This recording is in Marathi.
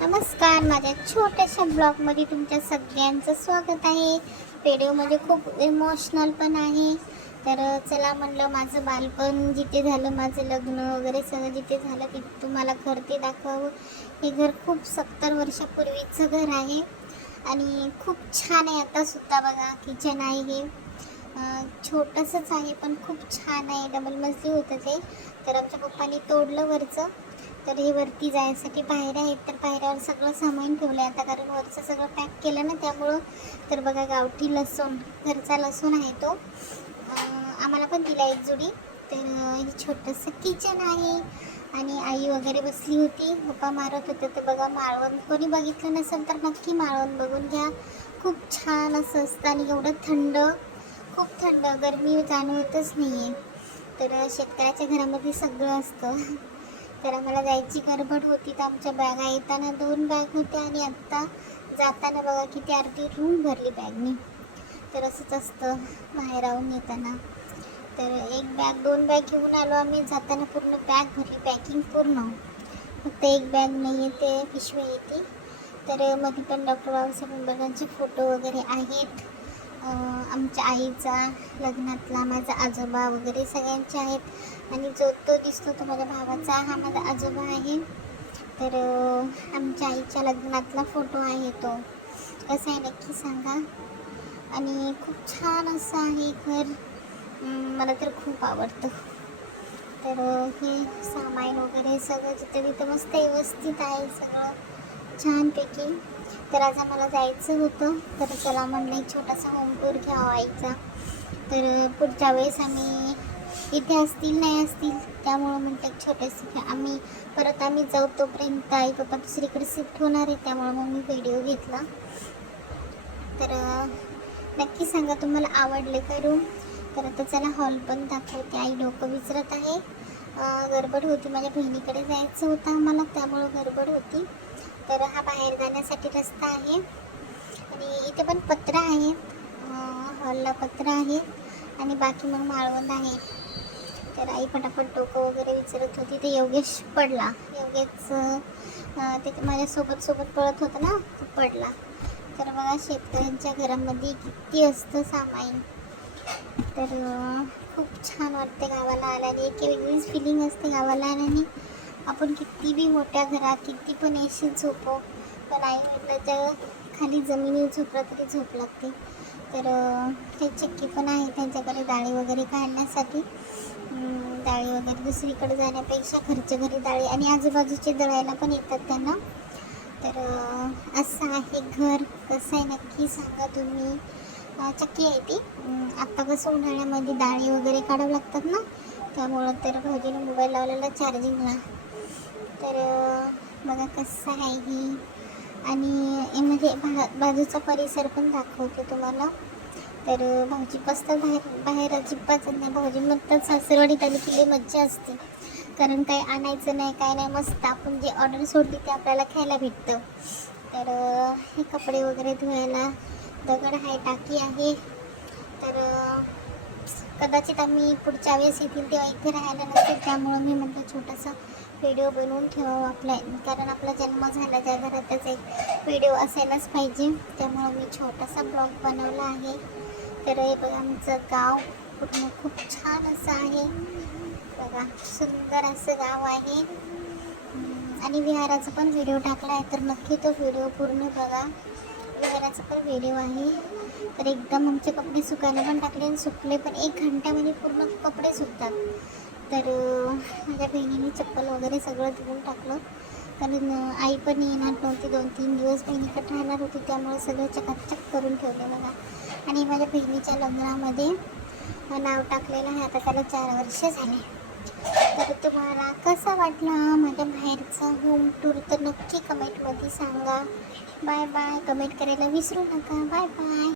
नमस्कार माझ्या छोट्याशा ब्लॉगमध्ये तुमच्या सगळ्यांचं स्वागत आहे. व्हिडिओमध्ये खूप इमोशनल पण आहे. तर चला म्हणलं माझं बालपण जिथे झालं माझं लग्न वगैरे सगळं जिथे झालं तिथे तुम्हाला घर ते दाखवावं. हे घर खूप सत्तर वर्षापूर्वीचं घर आहे. आणि खूप छान आहे आतासुद्धा बघा किचन आहे हे. छोटंसंच आहे पण खूप छान आहे. डबल मजली होतं ते. तर आमच्या पप्पांनी तोडलं वरचं. तर हे वरती जायसाठी पायऱ्या आहेत तर पायऱ्यावर सगळं सामान ठेवलं आहे आता कारण वरचं सगळं पॅक केलं ना त्यामुळं. तर बघा गावठी लसूण घरचा लसूण आहे तो. आम्हाला पण दिला एक जोडी. तर हे छोटंसं किचन आहे. आणि आई वगैरे बसली होती. गप्पा मारत होते. तर बघा माळवण कोणी बघितलं नसेल तर नक्की माळवण बघून घ्या. खूप छान असं असतं आणि एवढं थंड. खूप थंड. गरमी जाणवतच नाही आहे तर शेतकऱ्याच्या घरामध्ये सगळं असतं. तर आम्हाला जायची गडबड होती तर आमच्या बॅगा येताना दोन बॅग होत्या आणि आत्ता जाताना बघा किती अर्धी रूम भरली बॅगनी. तर असंच असतं बाहेर राहून येताना. तर एक बॅग दोन बॅग घेऊन आलो आम्ही. जाताना पूर्ण बॅग भरली पॅकिंग पूर्ण. फक्त एक बॅग नाही आहे ते पिशवी येते तर मध्ये पण डॉक्टर बाबासाहेब आंबेडकरांचे फोटो वगैरे आहेत. आमच्या आईचा लग्नातला माझा आजोबा वगैरे सगळ्यांचे आहेत. आणि जो तो दिसतो तो माझ्या भावाचा हा माझा आजोबा आहे. तर आमच्या आईच्या लग्नातला फोटो आहे तो. कसा आहे नक्की सांगा. आणि खूप छान असं आहे घर. मला तर खूप आवडतं. तर हे सामान वगैरे सगळं जिथं तिथं मस्त व्यवस्थित आहे सगळं. छानपैकी. तर आज आम्हाला जायचं होतं. तर चला म्हणलं एक छोटासा होम टूर घ्यावायचा तर पुढच्या वेळेस आम्ही इथे असतील नाही असतील त्यामुळं म्हणतं एक छोटेसे आम्ही परत आम्ही जाऊ तोपर्यंत आई पप्पा दुसरीकडे शिफ्ट होणार आहे त्यामुळं मग मी व्हिडिओ घेतला. तर नक्की सांगा तुम्हाला आवडले का रूम तर आता चला हॉल पण दाखवते. आई डोकं विचारत आहे. गडबड होती. माझ्या बहिणीकडे जायचं होतं आम्हाला त्यामुळं गडबड होती. तर हा बाहेर जाण्यासाठी रस्ता आहे. आणि इथे पण पत्र आहेत हॉलला पत्र आहे. आणि बाकी मग माळवंद आहे. तर आई फटाफट डोकं वगैरे विचारत होती. ते योगेश पडला. योगेश ते माझ्यासोबत सोबत पळत होता ना तो पडला. तर बघा शेतकऱ्यांच्या घरामध्ये किती असतं सामाईन. तर खूप छान वाटते गावाला आल्याने. एक वेगळीच फिलिंग असते गावाला आल्याने. आपण किती बी मोठ्या घरात किती पण एशी झोपो. पण आई वडिलाच्या खाली जमिनीवर झोपला तरी झोप लागते. तर ते चक्की पण आहे त्यांच्याकडे डाळी वगैरे काढण्यासाठी. डाळी वगैरे दुसरीकडे जाण्यापेक्षा घरच्या घरी डाळी आणि आजूबाजूचे दळायला पण येतात त्यांना. तर असं आहे घर. कसं आहे नक्की सांगा तुम्ही. चक्की आहे ती. आत्ता कसं उन्हाळ्यामध्ये डाळी वगैरे काढावं लागतात ना? त्यामुळं तर भाऊजीने मोबाईल लावलेला चार्जिंगला तर बघा कसं आहे ही. आणि म्हणजे भा बाजूचा परिसर पण दाखवते तुम्हाला. तर भाऊजी बसतात बाहेर बाहेर अजिबात नाही. भाऊजी म्हणतात तर आली की मज्जा असते. कारण काही आणायचं नाही काय नाही मस्त आपण जे ऑर्डर सोडली ते आपल्याला खायला भेटतं. तर हे कपडे वगैरे धुवायला दगड आहे टाकी आहे. तर कदाचित आम्ही पुढच्या वेळेस येतील तेव्हा इथे राहायला नसेल त्यामुळं मी म्हटलं छोटासा व्हिडिओ बनवून ठेवावं आपला कारण आपला जन्म झाला त्या घरातच एक व्हिडिओ असायलाच पाहिजे. त्यामुळं मी छोटासा ब्लॉग बनवला आहे. तर हे बघा आमचं गाव पूर्ण खूप छान असं आहे. बघा सुंदर असं गाव आहे. आणि विहाराचा पण व्हिडिओ टाकला आहे तर नक्की तो व्हिडिओ पूर्ण बघा. घराचा पण व्हिडिओ आहे. तर एकदम आमचे कपडे सुकायला पण टाकले आणि सुकले पण एक घंट्यामध्ये म्हणजे पूर्ण कपडे सुकतात. तर माझ्या बहिणीने चप्पल वगैरे सगळं धुवून टाकलं. कारण आई पण येणार नव्हती दोन तीन दिवस बहिणीकडे राहणार होती त्यामुळे सगळं चकाचक करून ठेवले बघा. आणि माझ्या बहिणीच्या लग्नामध्ये नाव टाकलेलं आहे आता त्याला चार वर्ष झाले. तर तुम्हाला कसा वाटला माझ्या बाहेरचा होम टूर तर नक्की कमेंटमध्ये सांगा. बाय बाय कमेंट करायला विसरू नका. Bye bye